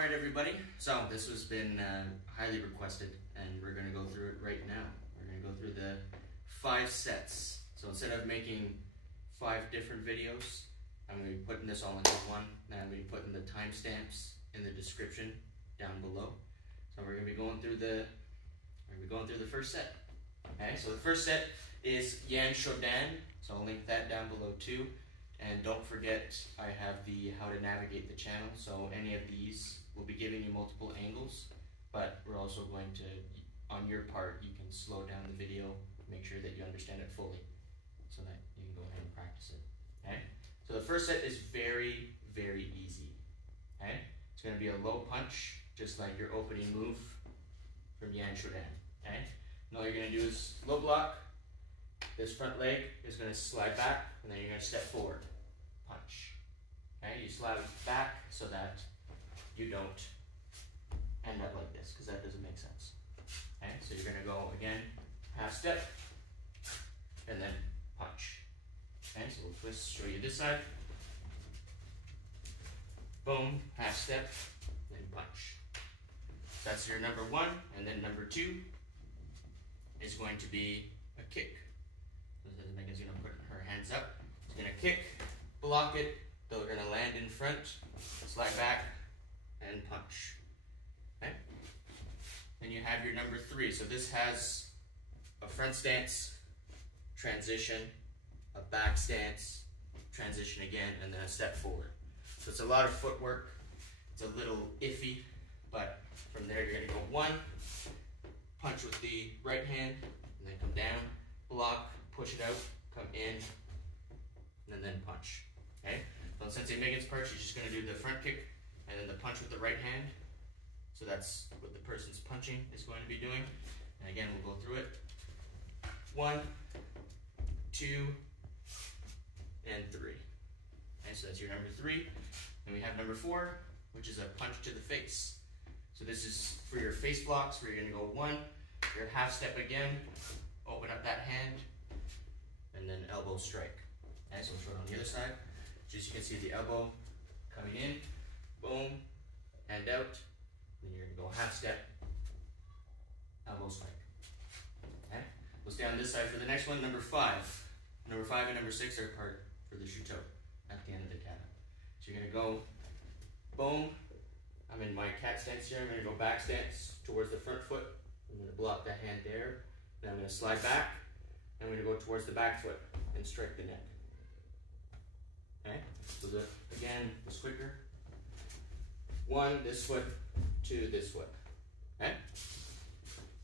Alright everybody, so this has been highly requested and we're going to go through it right now. We're going to go through the 5 sets. So instead of making 5 different videos, I'm going to be putting this all into one, and I'm going to be putting the timestamps in the description down below. So we're going to be going through the first set. Okay, so the first set is Yan Shodan, so I'll link that down below too. And don't forget, I have the how to navigate the channel, so any of these will be giving you multiple angles, but we're also going to, on your part, you can slow down the video, make sure that you understand it fully, so that you can go ahead and practice it. Okay? So the first set is very, very easy. Okay? It's going to be a low punch, just like your opening move from Yan Shodan. Okay? And all you're going to do is low block. This front leg is going to slide back, and then you're going to step forward. Punch. Okay? You slide back so that you don't end up like this, because that doesn't make sense. Okay? So you're going to go again, half step, and then punch. Okay? So we'll twist, show you this side. Boom, half step, then punch. That's your number 1, and then number 2 is going to be a kick. So Megan's going to put her hands up. She's going to kick, block it, they're going to land in front, slide back, and punch. Okay? Then you have your number 3. So this has a front stance, transition, a back stance, transition again, and then a step forward. So it's a lot of footwork. It's a little iffy, but from there you're going to go 1, punch with the right hand, and then come down, block, push it out, come in, and then punch. Okay? So on Sensei Megan's part, she's just going to do the front kick and then the punch with the right hand. So that's what the person's punching is going to be doing. And again, we'll go through it. 1, 2, and 3. Okay, so that's your number 3. And we have number 4, which is a punch to the face. So this is for your face blocks, where you're going to go 1, your half step again, open up that hand, and then elbow strike. Okay, so we'll show it on the other side. Just you can see the elbow coming in, boom, hand out, then you're going to go half step, elbow strike. Okay, we'll stay on this side for the next one, number 5. Number 5 and number 6 are part for the shuto at the end of the kata. So you're going to go, boom, I'm in my cat stance here, I'm going to go back stance towards the front foot. I'm going to block that hand there, then I'm going to slide back, and I'm going to go towards the back foot and strike the neck. Okay, so again, it's quicker. 1, this foot, 2, this foot. Okay?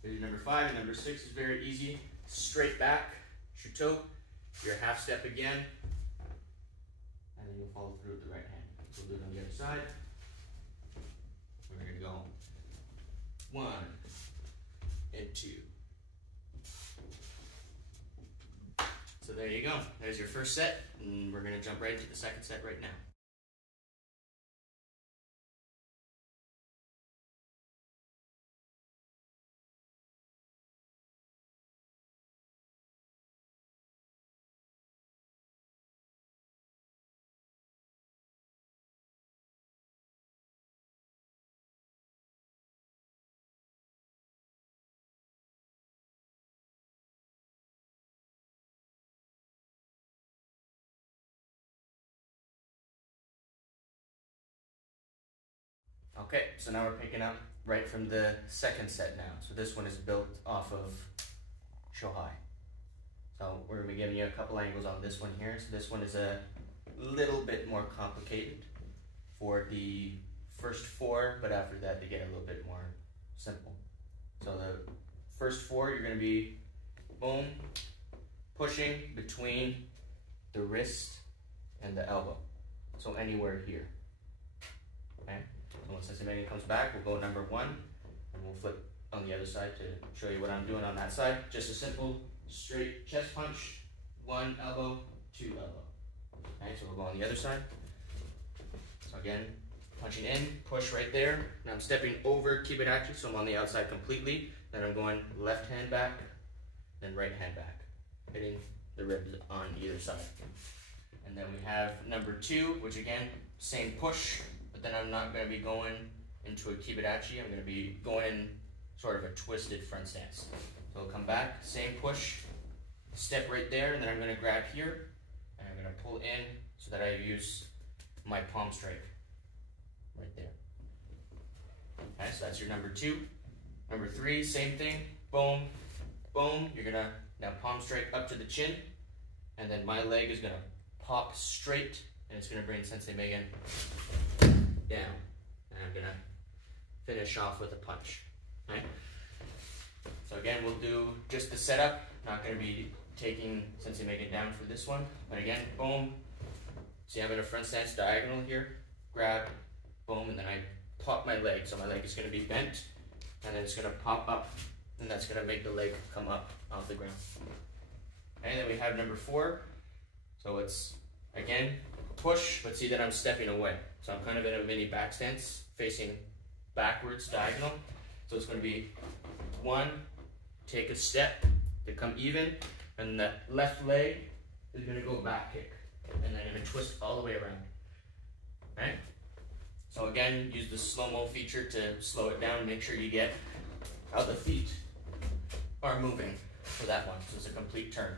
Here's number 5, and number 6 is very easy. Straight back, shuto, your half step again, and then you'll follow through with the right hand. So we'll do it on the other side. We're going to go 1 and 2. So there you go. There's your first set, and we're going to jump right into the second set right now. Okay, so now we're picking up right from the second set now. So this one is built off of Shohai. So we're going to be giving you a couple angles on this one here. So this one is a little bit more complicated for the first 4, but after that they get a little bit more simple. So the first 4, you're going to be, boom, pushing between the wrist and the elbow. So anywhere here. Okay? So once Sensei Megan comes back, we'll go number 1, and we'll flip on the other side to show you what I'm doing on that side. Just a simple straight chest punch, 1 elbow, 2 elbow. Okay, so we'll go on the other side. So again, punching in, push right there. Now I'm stepping over Kibarachi, so I'm on the outside completely. Then I'm going left hand back, then right hand back, hitting the ribs on either side. And then we have number 2, which again, same push, but then I'm not going to be going into a kibadachi, I'm going to be going in sort of a twisted front stance. So I'll come back, same push, step right there, and then I'm going to grab here, and I'm going to pull in so that I use my palm strike right there. Okay, so that's your number 2. Number 3, same thing, boom, boom. You're going to now palm strike up to the chin, and then my leg is going to pop straight, and it's going to bring Sensei Megan down. And I'm going to finish off with a punch. Okay? So again, we'll do just the setup. Not going to be taking Sensei Megan down for this one. But again, boom. See, I'm in a front stance diagonal here. Grab, boom, and then I pop my leg. So my leg is going to be bent, and then it's going to pop up, and that's going to make the leg come up off the ground. And then we have number 4. So it's, again, push, but see that I'm stepping away. So I'm kind of in a mini back stance, facing backwards, diagonal. So it's going to be 1, take a step to come even, and the left leg is going to go back kick. And then I'm going to twist all the way around. Okay? So again, use the slow-mo feature to slow it down, make sure you get how the feet are moving for that one. So it's a complete turn.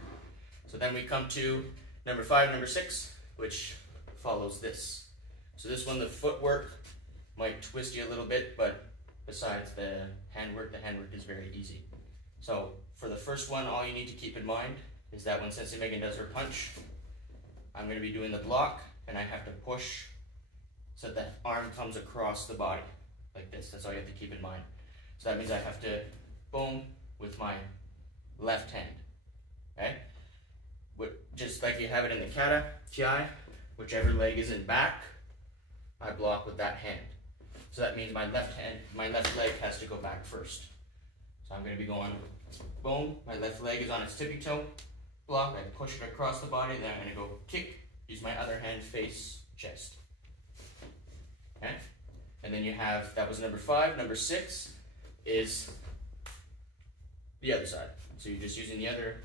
So then we come to number 5, number 6, which follows this. So this one, the footwork might twist you a little bit, but besides the handwork is very easy. So for the first one, all you need to keep in mind is that when Sensei Megan does her punch, I'm going to be doing the block, and I have to push so the arm comes across the body, like this. That's all you have to keep in mind. So that means I have to boom with my left hand, okay? Just like you have it in the kata, chi, whichever leg is in back, I block with that hand. So that means my left leg has to go back first. So I'm going to be going boom, my left leg is on its tippy toe, block, I push it across the body, then I'm going to go kick, use my other hand, face, chest. Okay? And then you have, that was number 5. Number 6 is the other side. So you're just using the other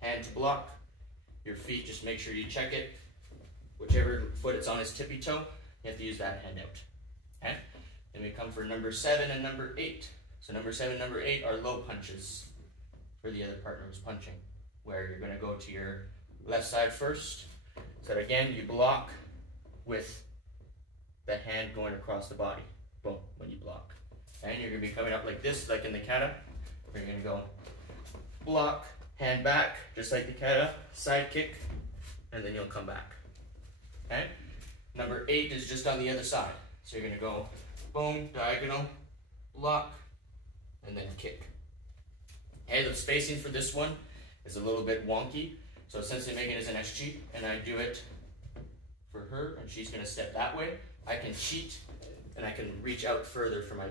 hand to block. Your feet, just make sure you check it. Whichever foot it's on its tippy toe, you have to use that hand out. Okay? Then we come for number 7 and number 8. So number 7, number 8 are low punches for the other partner who's punching, where you're going to go to your left side first. So again, you block with the hand going across the body. Boom, when you block. And you're going to be coming up like this, like in the kata. Where you're going to go block, hand back, just like the kata, side kick, and then you'll come back. Okay? Number 8 is just on the other side. So you're going to go boom, diagonal, block, and then kick. Okay, the spacing for this one is a little bit wonky. So Sensei Megan is an SG, and I do it for her, and she's going to step that way. I can cheat, and I can reach out further for my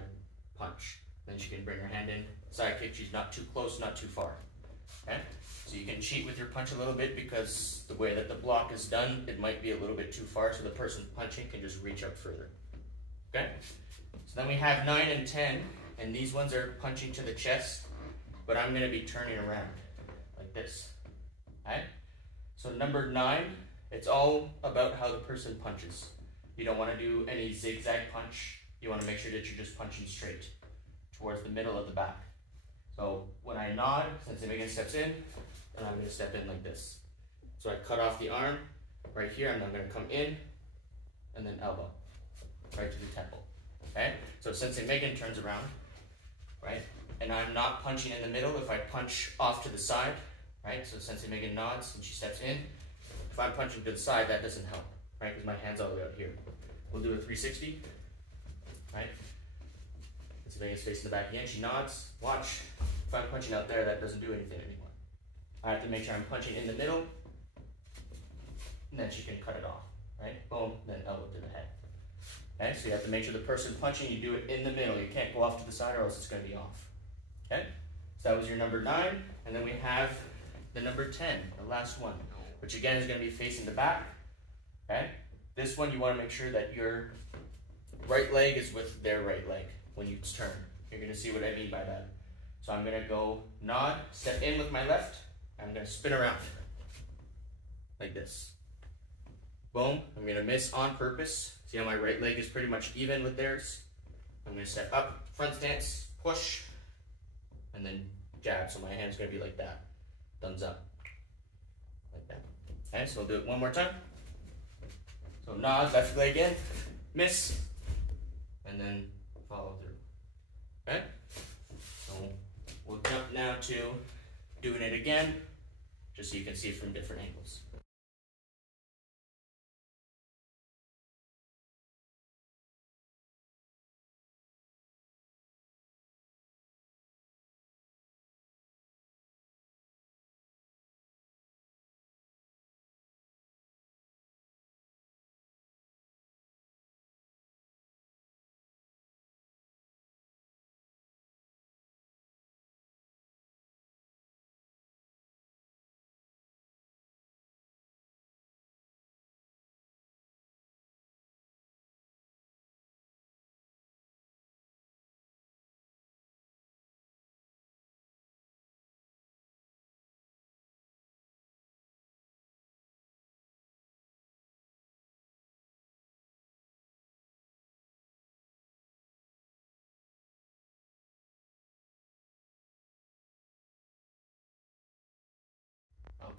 punch. Then she can bring her hand in, side kick. She's not too close, not too far. Okay? So you can cheat with your punch a little bit because the way that the block is done, it might be a little bit too far, so the person punching can just reach out further. Okay? So then we have 9 and 10, and these ones are punching to the chest, but I'm going to be turning around like this. Okay? So number 9, it's all about how the person punches. You don't want to do any zigzag punch. You want to make sure that you're just punching straight towards the middle of the back. So when I nod, Sensei Megan steps in, and I'm going to step in like this. So I cut off the arm right here, and I'm going to come in, and then elbow, right to the temple. Okay? So Sensei Megan turns around, right? And I'm not punching in the middle. If I punch off to the side, right? So Sensei Megan nods, and she steps in. If I'm punching to the side, that doesn't help, right? Because my hand's all the way out here. We'll do a 360, right? Sensei Megan's facing the back again. She nods. Watch. If I'm punching out there, that doesn't do anything anymore. I have to make sure I'm punching in the middle, and then she can cut it off, right? Boom, then elbow to the head. Okay, so you have to make sure the person punching, you do it in the middle. You can't go off to the side or else it's going to be off. Okay, so that was your number 9, and then we have the number 10, the last one, which again is going to be facing the back. Okay, this one you want to make sure that your right leg is with their right leg when you turn. You're going to see what I mean by that. So I'm going to go nod, step in with my left, I'm going to spin around like this. Boom, I'm going to miss on purpose. See how my right leg is pretty much even with theirs? I'm going to step up, front stance, push, and then jab. So my hand's going to be like that, thumbs up, like that. Okay, so we'll do it one more time. So nod, left leg in, miss, and then follow through. Okay? So we'll jump now to doing it again, just so you can see it from different angles.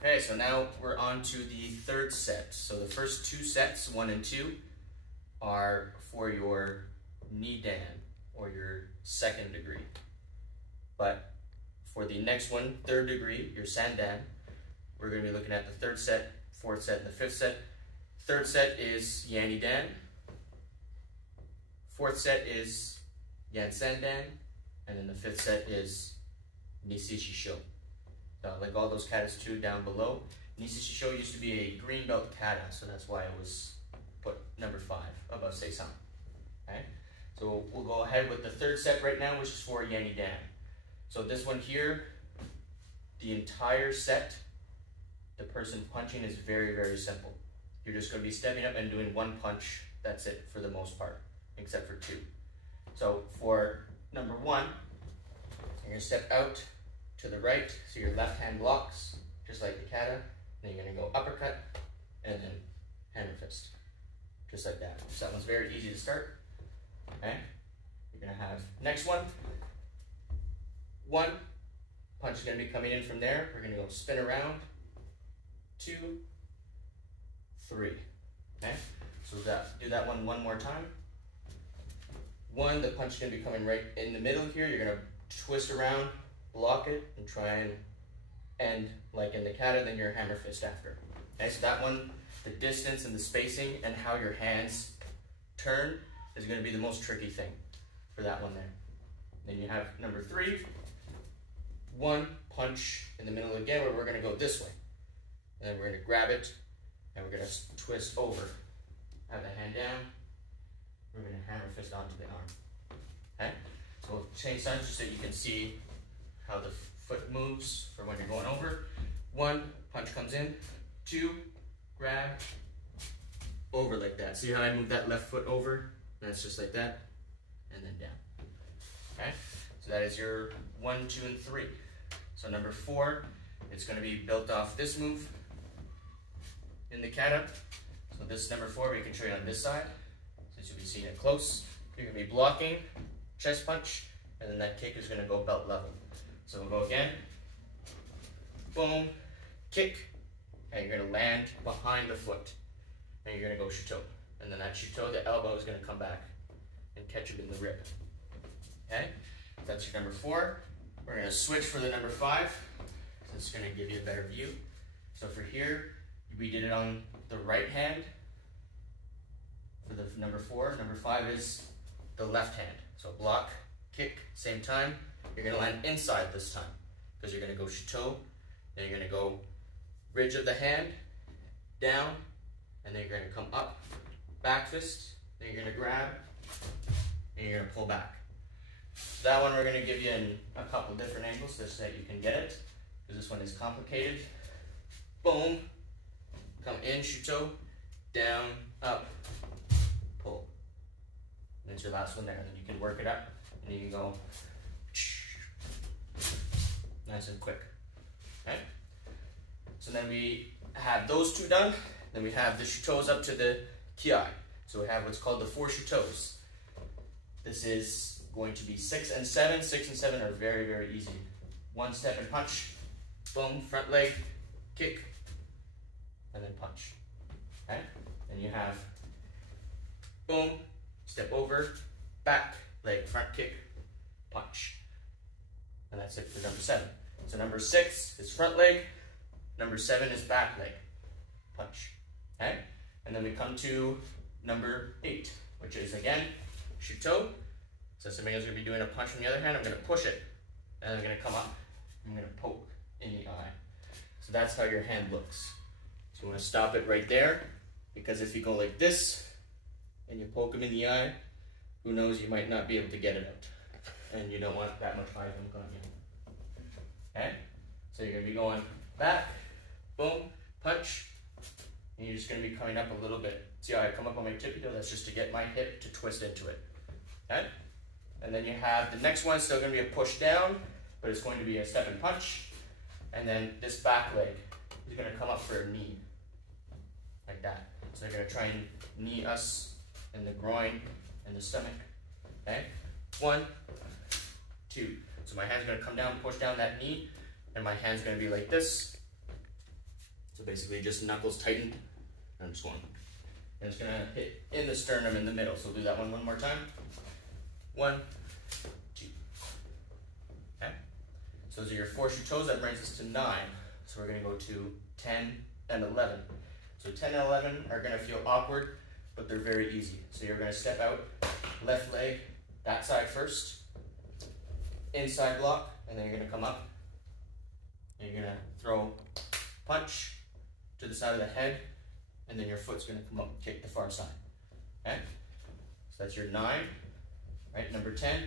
Okay, so now we're on to the third set. So the first two sets, 1 and 2, are for your knee dan, or your second degree. But for the next one, third degree, your sandan, we're going to be looking at the third set, fourth set, and the fifth set. Third set is yani dan. Fourth set is yan sandan. And then the fifth set is nisi shisho. Like all those katas too down below. Nisi shisho used to be a green belt kata, so that's why it was put number 5 above seisan. Okay? So we'll go ahead with the third set right now, which is for yani dan. So this one here, the entire set, the person punching is very, very simple. You're just going to be stepping up and doing one punch. That's it for the most part, except for 2. So for number 1, you're going to step out to the right, so your left hand blocks, just like the kata. Then you're going to go uppercut, and then hammer fist, just like that. So that one's very easy to start. Okay, you're going to have next one. 1 punch is going to be coming in from there. We're going to go spin around. 2, 3. Okay, so do that one more time. 1, the punch is going to be coming right in the middle here. You're going to twist around, block it, and try and end like in the kata, then your hammer fist after. Okay, so that one, the distance and the spacing and how your hands turn is going to be the most tricky thing for that one there. Then you have number 3, 1 punch in the middle again, where we're going to go this way. And then we're going to grab it, and we're going to twist over. Have the hand down. We're going to hammer fist onto the arm. Okay? So we'll change sides just so you can see how the foot moves for when you're going over. 1, punch comes in. 2, grab, over like that. See how I move that left foot over? That's just like that, and then down. Okay? So that is your 1, 2, and 3. So number 4, it's going to be built off this move in the kata. So this number 4, we can show you on this side, since you'll be seeing it close. You're going to be blocking, chest punch, and then that kick is going to go belt level. So we'll go again. Boom, kick, and you're going to land behind the foot. And you're going to go shuto. And then that shuto, the elbow is going to come back and catch you in the rib. Okay? That's your number 4. We're going to switch for the number 5. So it's going to give you a better view. So for here, we did it on the right hand for the number 4. Number 5 is the left hand. So block, kick, same time. You're going to land inside this time because you're going to go shuto, then you're going to go ridge of the hand, down, and then you're going to come up, back fist, then you're going to grab, and you're going to pull back. That one we're going to give you in a couple different angles just so that you can get it, because this one is complicated. Boom, come in, shuto, down, up, pull. And it's your last one there, and then you can work it up, and you can go nice and quick. Okay? So then we have those 2 done. Then we have the shutos up to the kiai. So we have what's called the 4 shutos. This is going to be 6 and 7. 6 and 7 are very, very easy. One step and punch, boom, front leg, kick, and then punch. Okay? Then you have boom, step over, back, leg, front kick, punch. And that's it for number 7. So number 6 is front leg, number 7 is back leg, punch. Okay? And then we come to number 8, which is again, shuto. So assuming I was going to be doing a punch from the other hand, I'm going to push it, and I'm going to come up, I'm going to poke in the eye. So that's how your hand looks. So you want to stop it right there, because if you go like this, and you poke him in the eye, who knows, you might not be able to get it out. And you don't want that much eye on you. Okay? So you're going to be going back, boom, punch, and you're just going to be coming up a little bit. See how I come up on my tippy toe? That's just to get my hip to twist into it. Okay? And then you have the next one, still going to be a push down, but it's going to be a step and punch. And then this back leg is going to come up for a knee, like that. So they're going to try and knee us in the groin and the stomach. Okay? 1, 2. So my hand's going to come down, push down that knee, and my hand's going to be like this. So basically just knuckles tightened. I'm just going. And it's going to hit in the sternum in the middle. So we'll do that one more time. 1, 2. Okay? So those are your 4 shutos. That brings us to 9. So we're going to go to 10 and 11. So 10 and 11 are going to feel awkward, but they're very easy. So you're going to step out, left leg, that side first, inside block, and then you're going to come up, and you're going to throw punch to the side of the head, and then your foot's going to come up and kick the far side. Okay? So that's your 9. Right? Number 10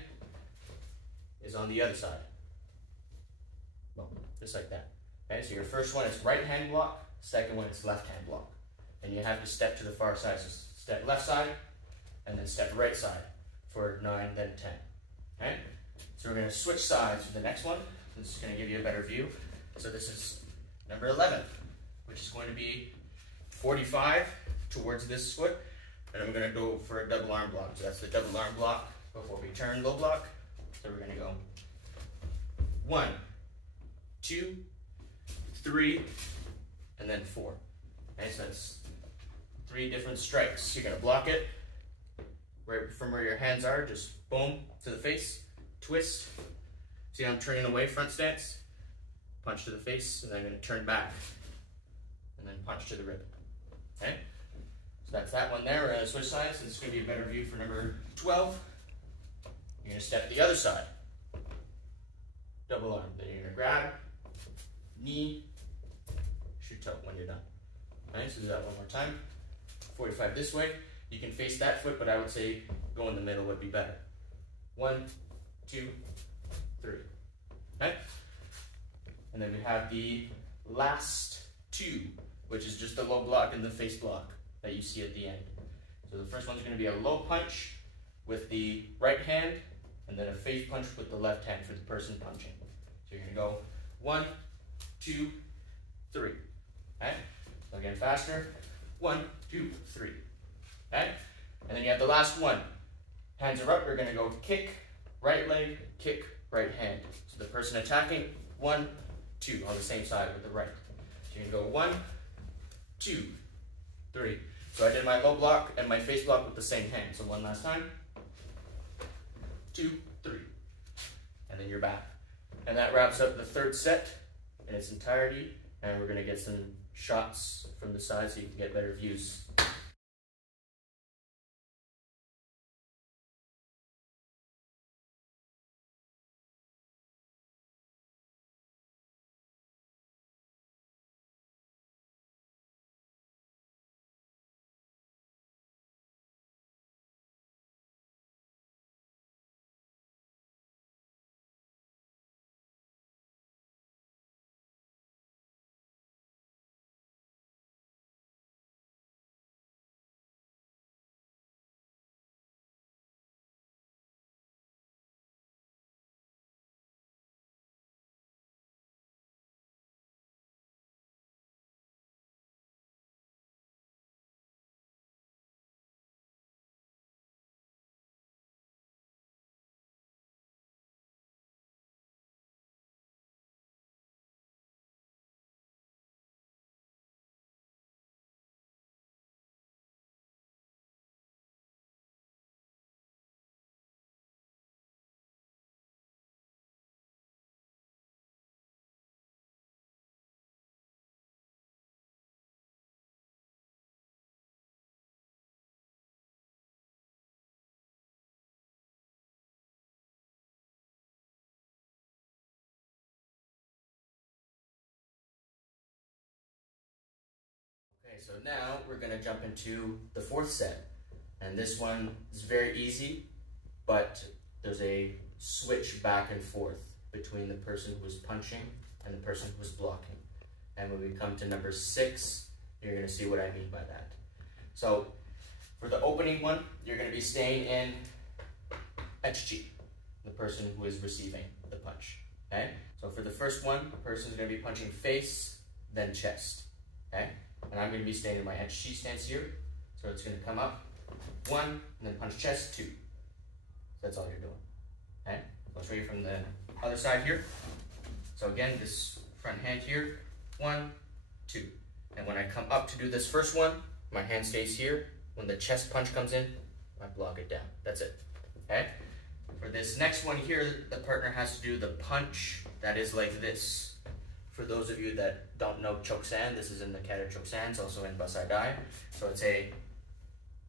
is on the other side. Boom. Just like that. Okay? So your first one is right hand block, second one is left hand block. And you have to step to the far side. So step left side, and then step right side for 9, then 10. Okay? So we're going to switch sides for the next one. This is going to give you a better view. So this is number 11, which is going to be 45 towards this foot. And I'm going to go for a double arm block. So that's the double arm block before we turn low block. So we're going to go 1, 2, 3, and then 4. Okay, so that's 3 different strikes. You're going to block it right from where your hands are, just boom to the face, twist. See how I'm turning away, front stance, punch to the face, and then I'm going to turn back, and then punch to the rib. Okay? So that's that one there. We're going to switch sides, and it's going to be a better view for number 12. You're going to step the other side. Double arm. Then you're going to grab, knee, shoot toe when you're done. Okay, so do that one more time. 45 this way. You can face that foot, but I would say go in the middle would be better. 1, 2, 3. Okay? And then we have the last 2, which is just the low block and the face block that you see at the end. So the first one's going to be a low punch with the right hand, and then a face punch with the left hand for the person punching. So you're going to go 1, 2, 3. Okay? So again, faster. 1, 2, 3. Okay? And then you have the last one. Hands are up. You're going to go kick, right leg, kick, right hand. So the person attacking, 1, 2 on the same side with the right. So you're going to go 1, 2, 3. So I did my low block and my face block with the same hand. So one last time. 2, 3. And then you're back. And that wraps up the third set in its entirety. And we're going to get some shots from the side so you can get better views. So now we're going to jump into the fourth set. And this one is very easy, but there's a switch back and forth between the person who is punching and the person who is blocking. And when we come to number 6, you're going to see what I mean by that. So for the opening one, you're going to be staying in HG, the person who is receiving the punch. Okay? So for the first one, the person is going to be punching face, then chest. Okay? And I'm going to be staying in my HG stance here. So it's going to come up 1, and then punch chest 2. So that's all you're doing. Okay? I'll show you from the other side here. So again, this front hand here, 1, 2. And when I come up to do this first one, my hand stays here. When the chest punch comes in, I block it down. That's it. Okay? For this next one here, the partner has to do the punch that is like this. For those of you that don't know Choksan, this is in the kata Choksan, it's also in Basai Dai. So it's a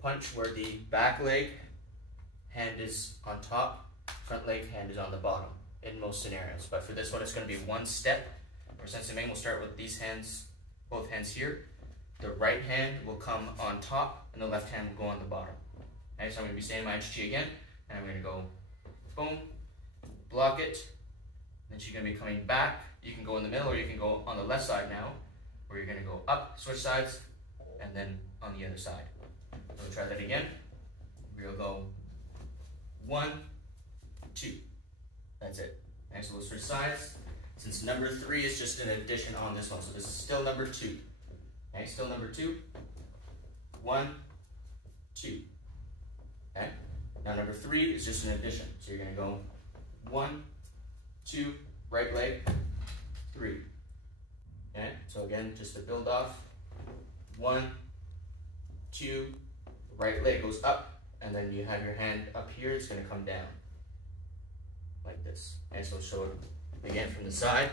punch where the back leg hand is on top, front leg hand is on the bottom in most scenarios. But for this one, it's going to be one step. For Sensei Ming, we'll start with these hands, both hands here. The right hand will come on top, and the left hand will go on the bottom. Okay, so I'm going to be staying my HG again, and I'm going to go boom, block it. Then she's going to be coming back. You can go in the middle, or you can go on the left side now, where you're going to go up, switch sides, and then on the other side. So we'll try that again. We'll go 1, 2. That's it. Okay, so we'll switch sides. Since number 3 is just an addition on this one, so this is still number 2. Okay, still number 2. 1, 2. Okay. Now number 3 is just an addition. So you're going to go 1, 2, right leg, 3. Okay. So again, just to build off, 1, 2, right leg goes up, and then you have your hand up here. It's going to come down like this. Okay. So show it again from the side.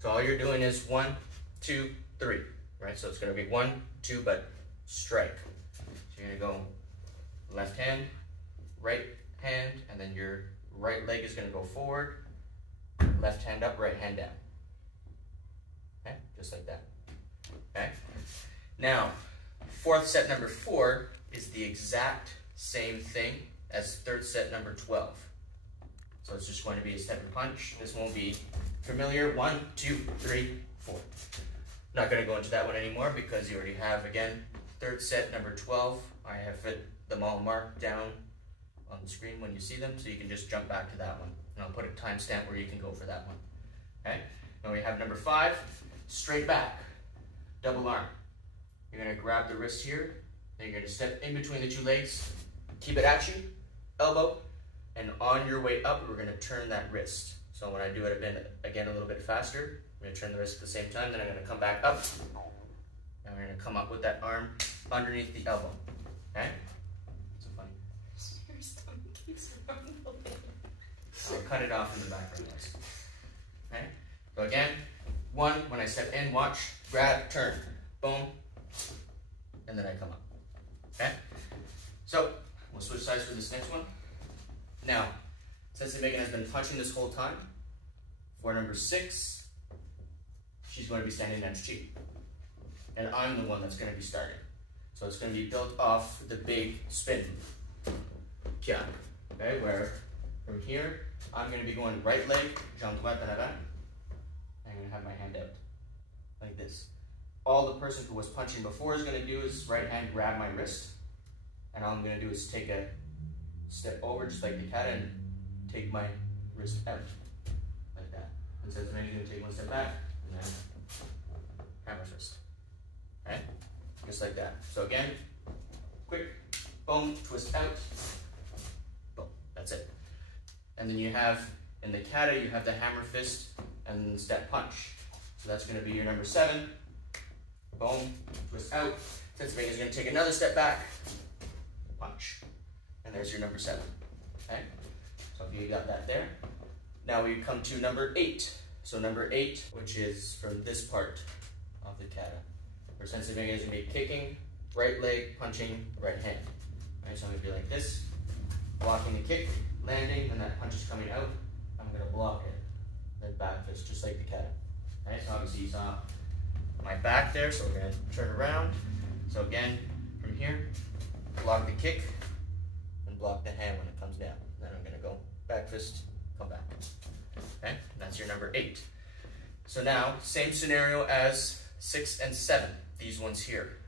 So all you're doing is 1, 2, 3. Right, so it's going to be 1, 2, but strike. So you're going to go left hand, right hand, and then your right leg is going to go forward, left hand up, right hand down. Okay, just like that. Okay. Now, fourth set number 4 is the exact same thing as third set number 12. So it's just going to be a step and punch. This won't be familiar. 1, 2, 3, 4. Not going to go into that one anymore because you already have, again, third set number 12. I have them all marked down on the screen when you see them, so you can just jump back to that one. And I'll put a timestamp where you can go for that one. Okay? Now we have number 5, straight back, double arm. You're going to grab the wrist here, then you're going to step in between the 2 legs, keep it at you, elbow, and on your way up, we're going to turn that wrist. So when I do it again a little bit faster, I'm going to turn the wrist at the same time, then I'm going to come back up, and we're going to come up with that arm underneath the elbow. Okay? So funny. Your stomach keeps rumbling. I'll cut it off in the background. Okay? So again, 1, when I step in, watch, grab, turn, boom, and then I come up. Okay? So, we'll switch sides for this next one. Now, Sensei Megan has been punching this whole time. For number 6, she's going to be standing next to you. And I'm the one that's going to be starting. So it's going to be built off the big spin. Kya. Okay, where from here, I'm going to be going right leg, jump left, I'm going to have my hand out. Like this. All the person who was punching before is going to do is right hand grab my wrist. And all I'm going to do is take a step over, just like the kata, and take my wrist out. Like that. And Sensei Megan's going to take one step back, and then hammer fist. Okay? Just like that. So again, quick, boom, twist out, boom. That's it. And then you have, in the kata, you have the hammer fist and then the step punch. So that's going to be your number 7. Boom, twist out. Sensei Megan is going to take another step back, punch. And there's your number 7. Okay? So if you got that there. Now we come to number 8. So number 8, which is from this part of the kata. Where Sensei Megan is going to be kicking, right leg, punching, right hand. Right, so I'm going to be like this, blocking the kick, landing, and that punch is coming out. I'm going to block it, then back fist, just like the kata. Right, so obviously you saw my back there, so we're going to turn around, So again, from here, block the kick and block the hand when it comes down. Then I'm gonna go back fist, come back. Okay, that's your number 8. So now, same scenario as 6 and 7, these ones here.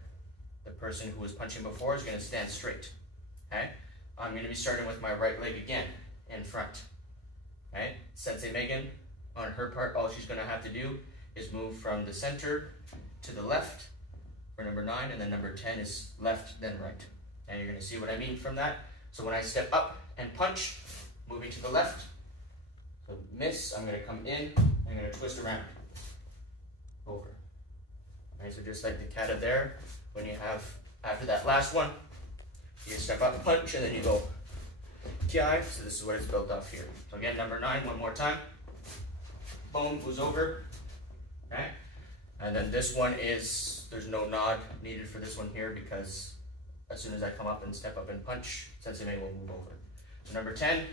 The person who was punching before is gonna stand straight. Okay, I'm gonna be starting with my right leg again, in front. Okay, Sensei Megan, on her part, all she's gonna have to do is move from the center to the left for number 9, and then number 10 is left, then right. And you're gonna see what I mean from that. So when I step up and punch, moving to the left, so miss, I'm gonna come in, I'm gonna twist around, over. All right, so just like the kata there, when you have, after that last one, you step up and punch, and then you go kiai, so this is what it's built off here. So again, number 9, one more time. Boom, goes over, okay? And then this one is, there's no nod needed for this one here because as soon as I come up and step up and punch, Sensei Mei will move over. So number 10,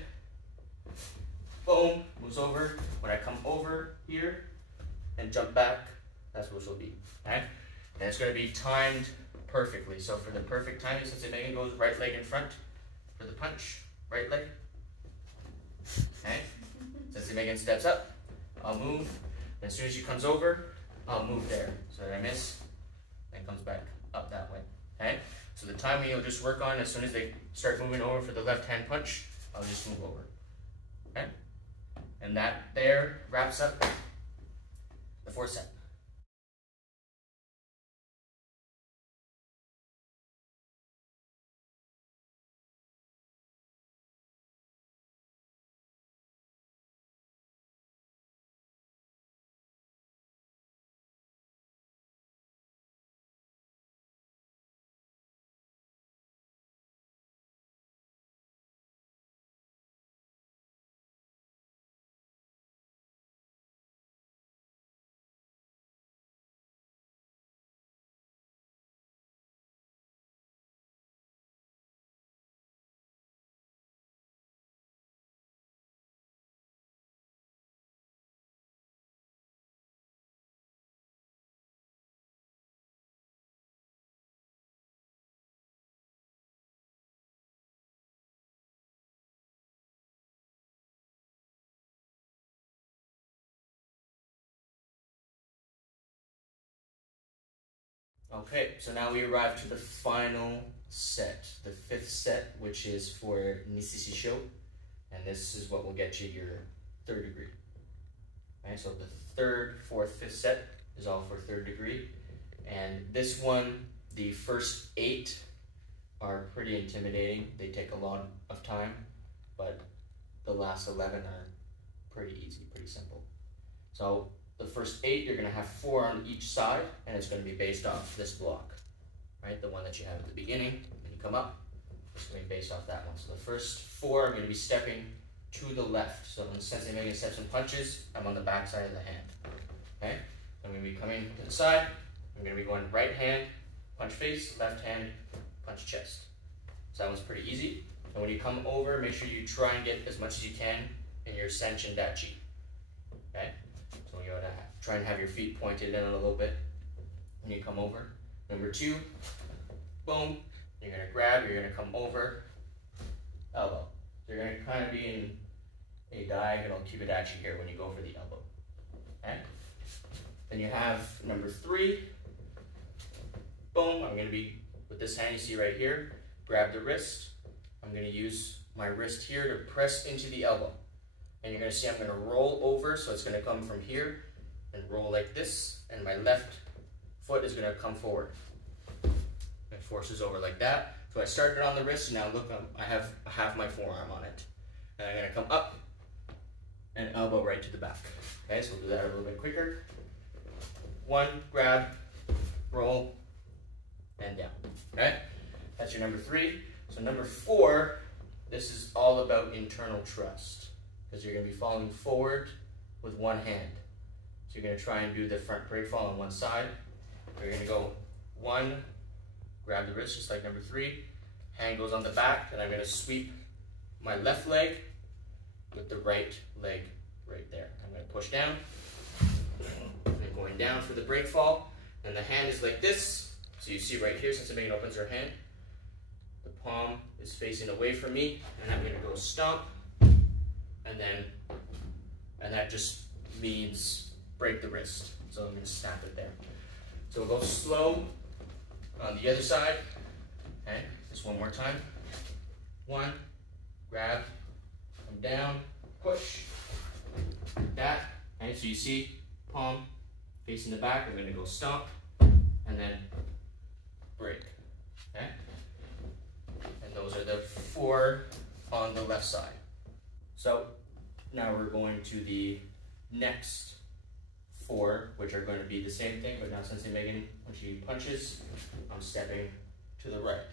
boom, moves over. When I come over here and jump back, that's what this will be, okay? And it's gonna be timed perfectly. So for the perfect timing, Sensei Megan goes right leg in front for the punch, right leg, okay? Sensei Megan steps up, I'll move, and as soon as she comes over, I'll move there. So that I miss, and comes back up that way, okay? So the timing you'll just work on, as soon as they start moving over for the left hand punch, I'll just move over, okay? And that there wraps up the 4th set. Okay, so now we arrive to the final set, the 5th set, which is for Nisisi Sho, and this is what will get you your 3rd degree. Okay, so the 3rd, 4th, 5th set is all for 3rd degree, and this one, the first 8 are pretty intimidating. They take a lot of time, but the last 11 are pretty easy, pretty simple. So the first 8, you're going to have 4 on each side, and it's going to be based off this block, right? The one that you have at the beginning, when you come up, it's going to be based off that one. So the first 4 are going to be stepping to the left. So when Sensei Megan steps and punches, I'm on the back side of the hand, okay? I'm going to be coming to the side. I'm going to be going right hand, punch face, left hand, punch chest. So that one's pretty easy. And when you come over, make sure you try and get as much as you can in your Senshin Dachi, okay? So you gotta try and have your feet pointed in a little bit when you come over. Number 2, boom, you're gonna grab, you're gonna come over, elbow. So you're gonna kind of be in a diagonal Kibidachi here when you go for the elbow, okay? Then you have number 3, boom, I'm gonna be, with this hand you see right here, grab the wrist. I'm gonna use my wrist here to press into the elbow. And you're going to see I'm going to roll over, so it's going to come from here and roll like this, and my left foot is going to come forward. It forces over like that. So I started on the wrist, and now look, I have my forearm on it. And I'm going to come up and elbow right to the back. Okay, so we'll do that a little bit quicker. 1, grab, roll, and down. Okay, that's your number 3. So number 4, this is all about internal trust, because you're going to be falling forward with one hand. So you're going to try and do the front break fall on one side. You're going to go 1, grab the wrist just like number 3, hand goes on the back, and I'm going to sweep my left leg with the right leg right there. I'm going to push down, and going down for the break fall, and the hand is like this, So you see right here, Sensei Megan opens her hand, the palm is facing away from me, and I'm gonna go stomp, and that just means break the wrist. So I'm gonna snap it there. So we'll go slow on the other side. Okay, just one more time. 1, grab, come down, push, like that. Okay, so you see, palm facing the back, I'm gonna go stomp, and then break, okay? And those are the 4 on the left side. So now we're going to the next 4, which are going to be the same thing, but now Sensei Megan, when she punches, I'm stepping to the right.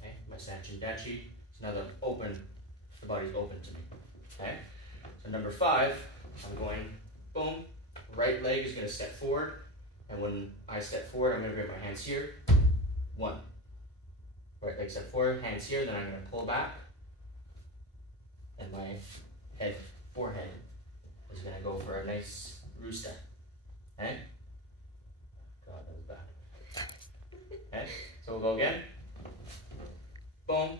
Okay, my snatching dachi. So now the body's open to me. Okay, so number 5, I'm going boom. Right leg is going to step forward, and when I step forward, I'm going to bring my hands here. 1. Right leg step forward, hands here. Then I'm going to pull back, and my forehead is going to go for a nice rooster. Okay? God, that was bad. Okay, so we'll go again. Boom.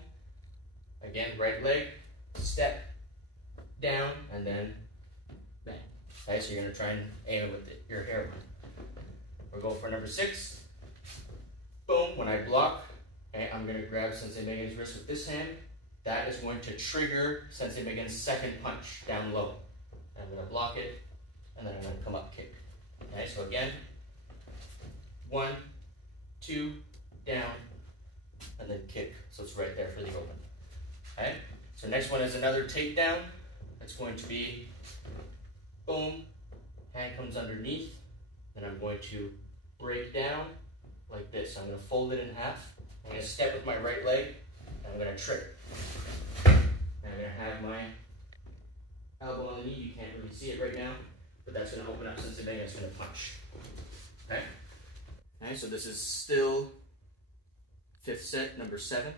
Again, right leg, step, down, and then bang. Okay, so you're going to try and aim with your hair. We'll go for number 6. Boom, when I block, okay, I'm going to grab Sensei Megan's wrist with this hand. That is going to trigger Sensei Megan's second punch down low. And I'm going to block it, and then I'm going to come up kick. Okay, so again, 1, 2, down, and then kick. So it's right there for the open. Okay, so next one is another takedown. It's going to be boom, hand comes underneath, then I'm going to break down like this. I'm going to fold it in half. I'm going to step with my right leg, and I'm going to trigger. And I'm going to have my elbow on the knee. You can't really see it right now, but that's going to open up Sensei Megan. It's going to punch. Okay? Okay, so this is still 5th set, number 7.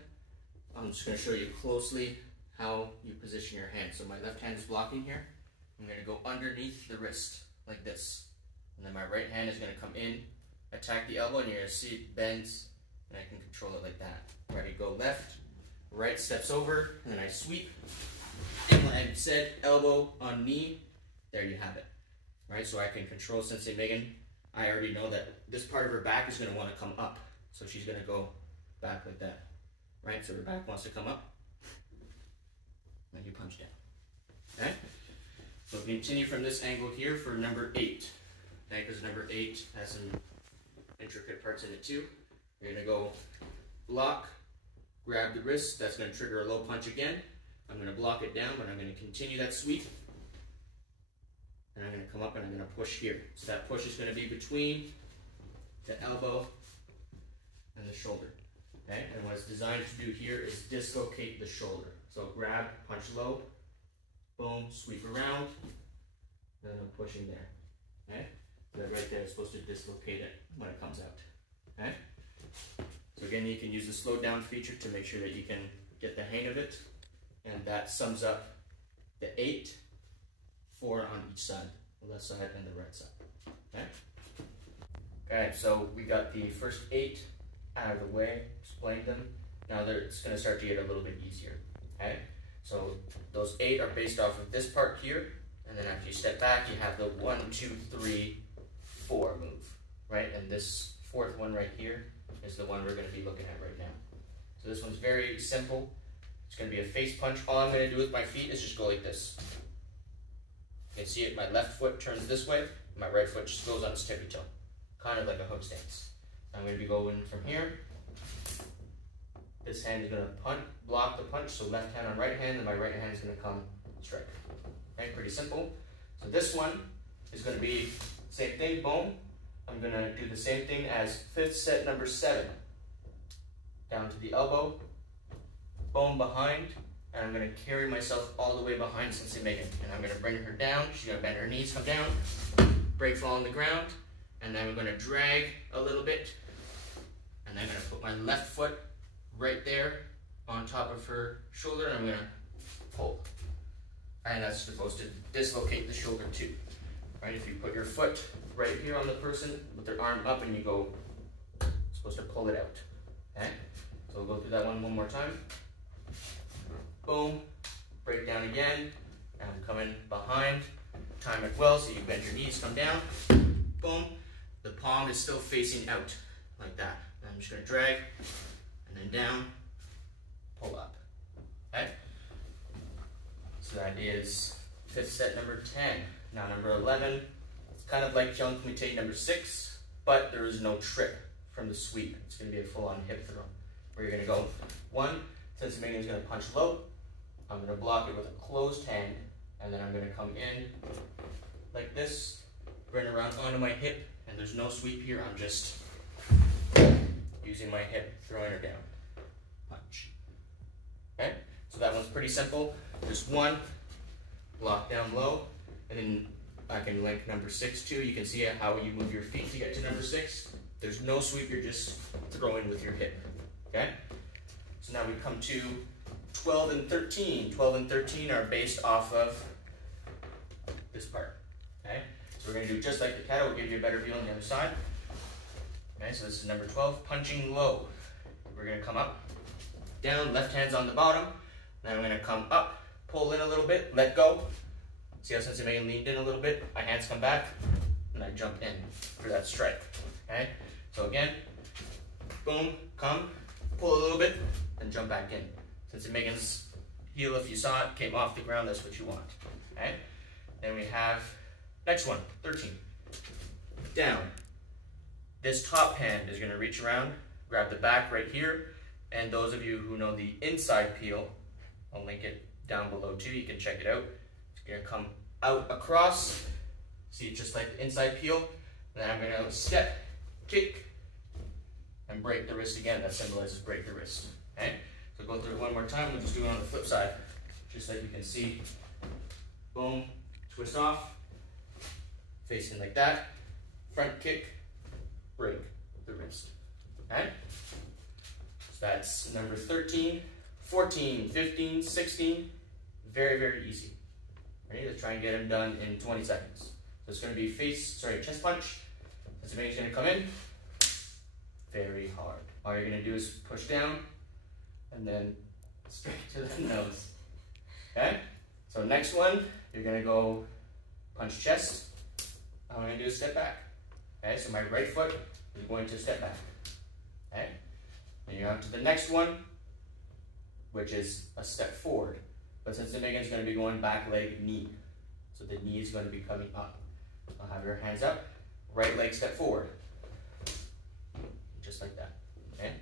I'm just going to show you closely how you position your hand. So my left hand is blocking here. I'm going to go underneath the wrist like this. And then my right hand is going to come in, attack the elbow, and you're going to see it bends, and I can control it like that. Ready, go left, right steps over, and then I sweep. And when I said elbow on knee, there you have it. Right, so I can control Sensei Megan. I already know that this part of her back is going to want to come up. So she's going to go back like that. Right, so her back wants to come up. And you punch down. Okay? So continue from this angle here for number 8. Okay, because number 8 has some intricate parts in it too. You're going to go block, grab the wrist. That's going to trigger a low punch again. I'm going to block it down, but I'm going to continue that sweep. And I'm going to come up and I'm going to push here. So that push is going to be between the elbow and the shoulder. Okay? And what it's designed to do here is dislocate the shoulder. So grab, punch low, boom, sweep around, then I'm pushing there. Okay? So that right there is supposed to dislocate it when it comes out. Okay? So again, you can use the slow down feature to make sure that you can get the hang of it. And that sums up the 8, 4 on each side, the left side and the right side. Okay? Okay, so we got the first 8 out of the way, explained them. Now it's going to start to get a little bit easier. Okay? So those 8 are based off of this part here, and then after you step back, you have the 1, 2, 3, 4 move, right? And this 4th one right here is the one we're going to be looking at right now. So this one's very simple. It's going to be a face punch. All I'm going to do with my feet is just go like this. You can see it, my left foot turns this way, my right foot just goes on its tippy toe. Kind of like a hook stance. I'm going to be going from here. This hand is going to block the punch, so left hand on right hand, and my right hand is going to come strike. Okay, pretty simple. So this one is going to be same thing, boom. I'm going to do the same thing as 5th set, number 7. Down to the elbow, boom behind, and I'm going to carry myself all the way behind Sensei Megan. And I'm going to bring her down. She's going to bend her knees, come down, break fall on the ground, and then I'm going to drag a little bit, and then I'm going to put my left foot right there on top of her shoulder, and I'm going to pull. And that's supposed to dislocate the shoulder too. Right? If you put your foot right here on the person with their arm up and you go, it's supposed to pull it out. Okay? So we'll go through that one more time. Boom, break down again, and I'm coming behind, time it well, so you bend your knees, come down, boom, the palm is still facing out, like that. And I'm just gonna drag, and then down, pull up, okay? So that is fifth set number 10. Now number 11, it's kind of like Kyung Kumite number 6, but there is no trip from the sweep. It's gonna be a full-on hip throw, where you're gonna go 1, Sensei Megan's gonna punch low, I'm going to block it with a closed hand, and then I'm going to come in like this, bring it around onto my hip, and there's no sweep here, I'm just using my hip, throwing her down. Punch. Okay, so that one's pretty simple. Just 1, block down low, and then I can link number 6 too. You can see how you move your feet to get to number 6. There's no sweep, you're just throwing with your hip. Okay, so now we come to 12 and 13. 12 and 13 are based off of this part. Okay, so we're going to do just like the kata. We'll give you a better view on the other side. Okay, so this is number 12, punching low. We're going to come up, down, left hand's on the bottom. Then I'm going to come up, pull in a little bit, let go. See how Sensei Megan leaned in a little bit? My hands come back, and I jump in for that strike. Okay, so again, boom, come, pull a little bit, and jump back in. Sensei Megan's heel, if you saw it, came off the ground, that's what you want. Okay? Then we have, next one, 13. Down. This top hand is going to reach around, grab the back right here, and those of you who know the inside peel, I'll link it down below too, you can check it out. It's going to come out across, see, just like the inside peel, and then I'm going to step, kick, and break the wrist again. That symbolizes break the wrist. Okay? So go through it one more time, we'll just do it on the flip side. Just like you can see, boom, twist off, facing like that, front kick, break the wrist. Okay? So that's number 13, 14, 15, 16, very, very easy. Ready? Let's try and get them done in 20 seconds. So it's going to be chest punch. Sensei Megan's going to come in, very hard. All you're going to do is push down, and then straight to the nose. Okay? So next one, you're gonna go punch chest. I'm gonna do a step back. Okay, so my right foot is going to step back. Okay? Then you're on to the next one, which is a step forward. But Sensei Megan's gonna be going back leg knee. So the knee is gonna be coming up. I'll have your hands up, right leg step forward. Just like that. Okay?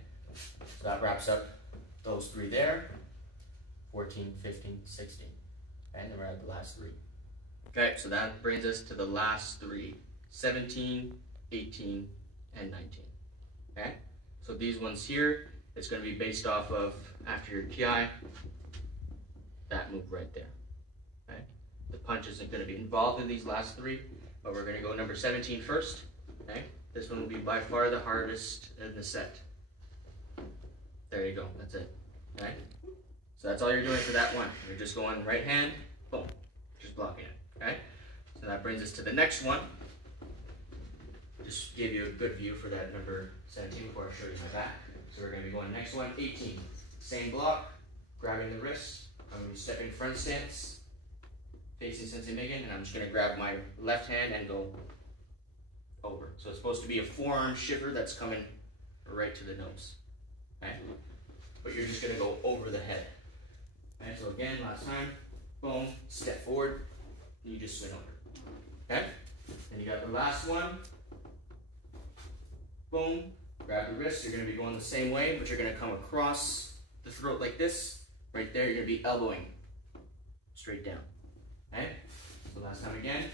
So that wraps up those 3 there, 14, 15, 16. Okay, and then we're at the last 3. Okay, so that brings us to the last 3, 17, 18, and 19. Okay, so these ones here, it's going to be based off of, after your ki, that move right there. Okay, the punch isn't going to be involved in these last 3, but we're going to go number 17 first. Okay, this one will be by far the hardest in the set. There you go, that's it. Okay? So that's all you're doing for that one. You're just going right hand, boom, just blocking it. Okay? So that brings us to the next one. Just give you a good view for that number 17 before I show you my back. So we're going to be going next one, 18. Same block, grabbing the wrist. I'm going to be stepping front stance, facing Sensei Megan, and I'm just going to grab my left hand and go over. So it's supposed to be a forearm shiver that's coming right to the nose. Okay? But you're just going to go over the head. Okay, so again, last time, boom, step forward, and you just swing over. Okay? Then you got the last one. Boom, grab the wrist. You're going to be going the same way, but you're going to come across the throat like this. Right there, you're going to be elbowing straight down. Okay? So last time again,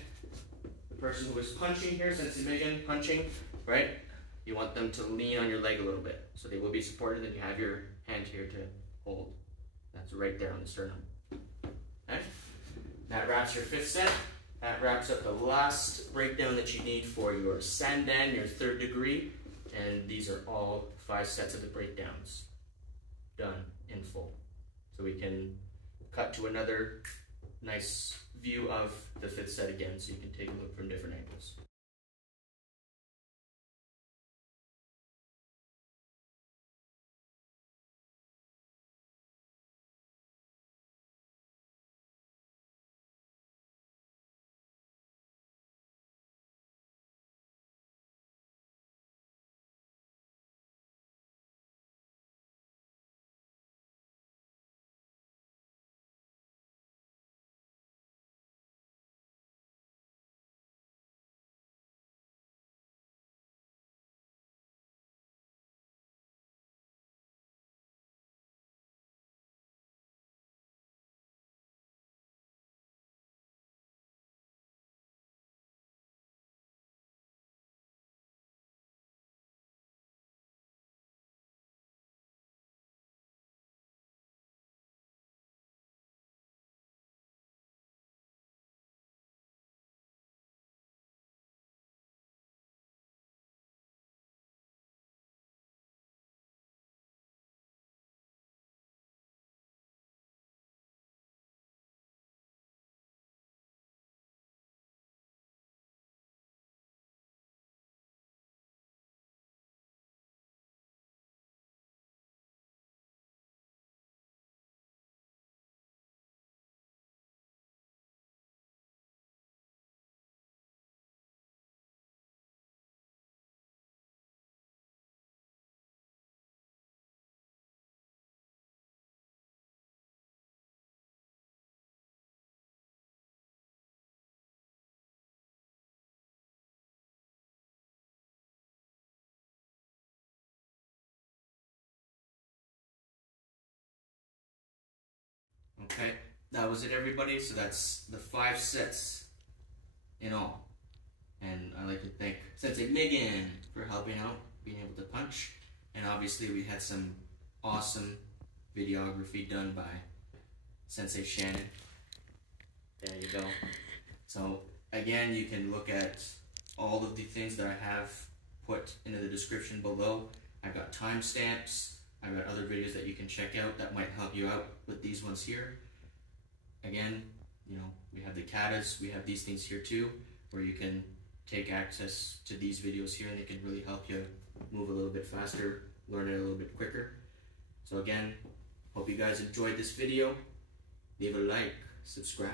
the person who was punching here, Sensei Megan, punching, right? You want them to lean on your leg a little bit. So they will be supported, and you have your hand here to hold. That's right there on the sternum. Okay? That wraps your 5th set. That wraps up the last breakdown that you need for your sandan, your 3rd degree. And these are all 5 sets of the breakdowns done in full. So we can cut to another nice view of the 5th set again, so you can take a look from different angles. that was it, everybody. So that's the 5 sets in all. And I'd like to thank Sensei Megan for helping out, being able to punch. And obviously we had some awesome videography done by Sensei Shannon. There you go. So again, you can look at all of the things that I have put into the description below. I've got timestamps. I've got other videos that you can check out that might help you out with these ones here. Again, you know, we have the katas, we have these things here too, where you can take access to these videos here and they can really help you move a little bit faster, learn it a little bit quicker. So again, hope you guys enjoyed this video. Leave a like, subscribe.